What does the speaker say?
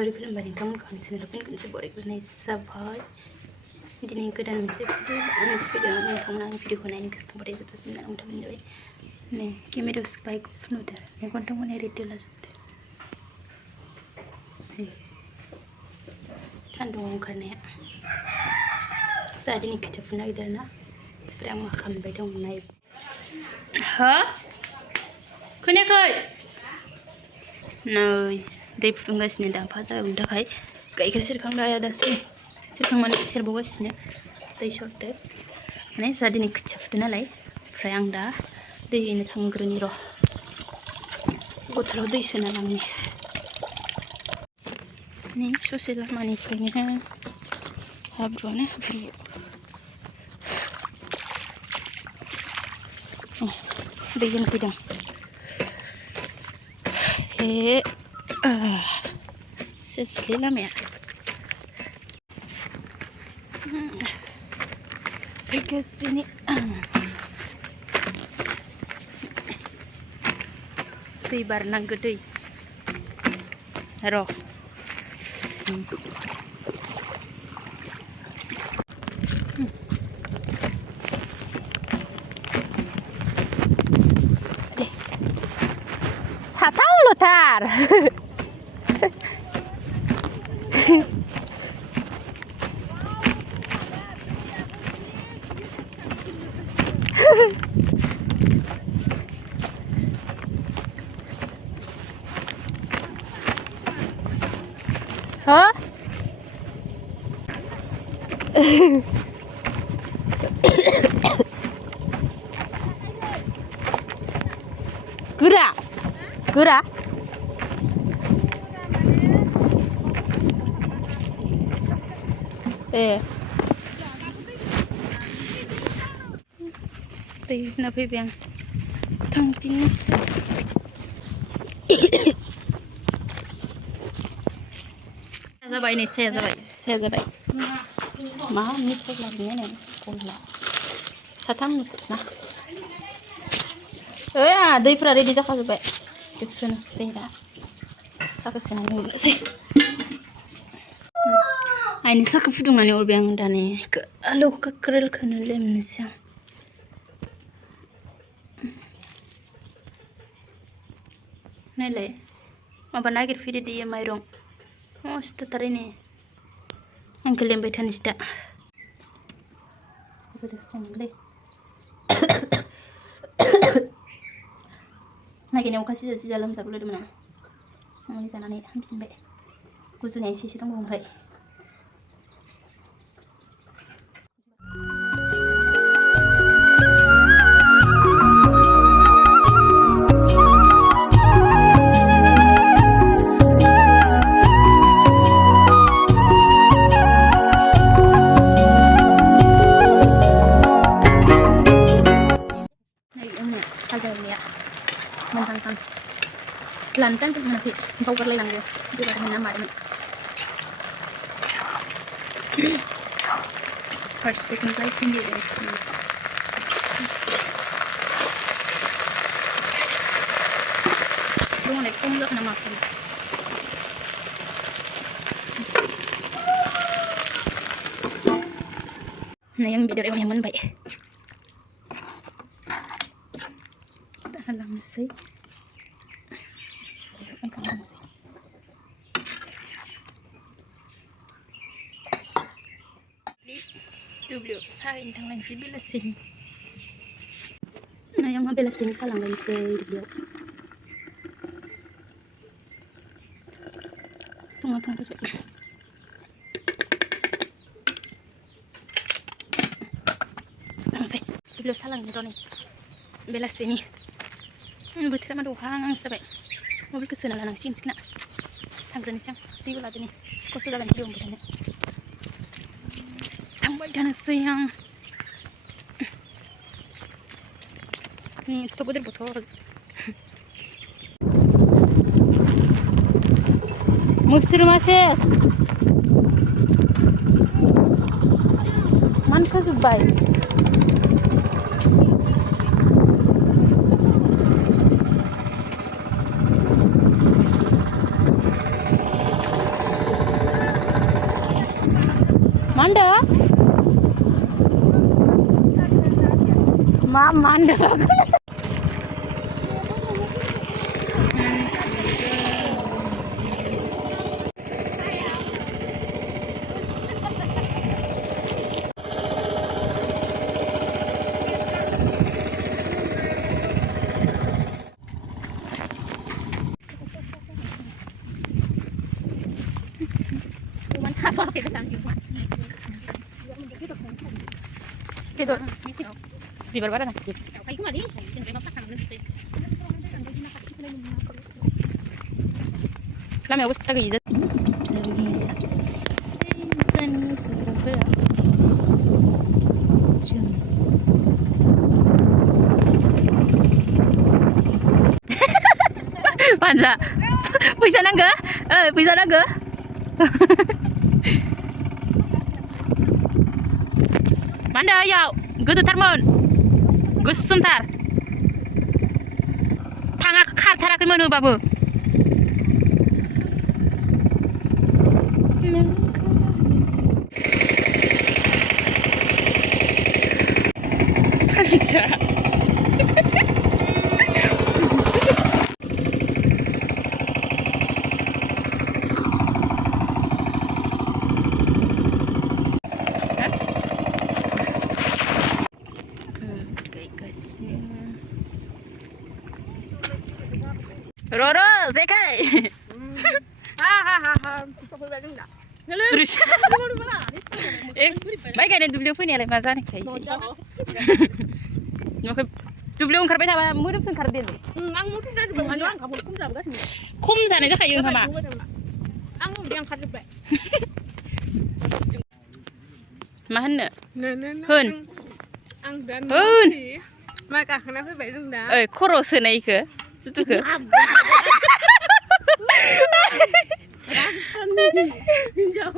बरै खुलुमबाय नोंथांमोनखौ आं चेनेलाव खनसे बरायग्रोनाय जाबाय। दिनै गोदान मोनसे भिडिअ नोंथांमोना आंनि भिडिअखौ नायनो गोसो दंबाथाय जोबजासिम नायलांबानो जाबाय। नै केमेरायाव सिपाय गुफुर नुदों मेगन दंमोन रेडि लाजोबदो सान्दुङाव ओंखारनाया जाहा दिनै खोथिया फुनो नागिरदों आरोना ओमफ्राय आं मा खालामबाय दं नाय हो खोनायाखै नै दै फुदुंगासिनो दा भाजा एवनो थाखाय गाइखेर सेरखांदों आइया दासो सेरखांनानै सेरबावगासिनो दै सरदो माने जोंहा दिनै खोथिया फुदों नालाय ओमफ्राय आं दा दै हैनो थांग्रोनि र' बथलाव दै सोना लांनि नै ससे लामानिफ्रायनो हाब्रुआनो हाब्रु दै होनो फैदों हे सेसलै लामाया फैगासिनो दै बारनांगौ दै र' दे साथावल'थार Hả? Gura? Gura? दै होना फैबाय आं थांफिननोसै जाबाय नै साया जाबाय मा मेथाइ लाबोनाय नै गला साथाम ना आंहा दैफ्रा रेडि जाखाजोब्बाय गोसोनोसै दा साहाखौ सोनानै हरनोसै आइनो साहाखौ फुदुंनानै हरबाय आं दा नै आलौ काक्रेलखौनो लेमनोसै आं नायलाय माबा नागिरफैदो दे माइरं मस्तथार नै आंखौ लेमबाय थानोसै दा गोदोसोनांगौलै नागिरनायाव अखा सिजा लोमजागुलायदोंमोन आं मुलि जानानै हामफिनबाय गुजुनाया एसे दंबावो ओमफ्राय मोनहांहां लानो टाइमखौ मोनाखै बावगारलायलांदों बेबारमोन ना मारमोन फारसेथिंनिफ्राय फैयो दंनाय खम जागोन ना माखौ नै आं बेदर एवनाया मोनबाय लांनोसै दुब्लियाव साहा हैनो थांलायनोसै बेलासिनि नै आंहा बेलासिनि साहा लांलायनोसै दुब्लियाव फुङाव थांजोबबाय थांसै दुब्लियाव साहा लांनो र' नै बेलासिनि बोथोरा माथो अखा हांहांसो जाबाय मबाइलखौ सोना लानांसिगोन सिखोना थांग्रोनोसै आं दैबो लादो नै खस्थ' जागोन दै हमबाय थानो थांबाय थानोसै आं एथ' गिदिर बथल मुस्रुमा सेस मानखोजोब्बाय होनदो? मा होनदो? Tidur. Bibar badan. Lama aku setengah izat. Panza, bisa nangga? Bisa nangga? Manda ya, gedetarmon, gusumtar. Tangak खारथाराखैमोन होबाबो. Aja. Roro, Zekai. Terus. Baik kan dublio punya le mazan kayak. Nuke dublio oंखारबाय थाबा मोदोम सोंखारदे. आं मोदोम जाजोबबाय माने आं गाबोन खम जाबोगासिनो. खम जानाय जाखायो ओंखामा. आं उदै ओंखारजोबबाय. मा होननो? होन. आं दा होन. माइ गाखोना फैबाय जों दा. ओइ खर' सोनायखो सुथुखो. हिनजाव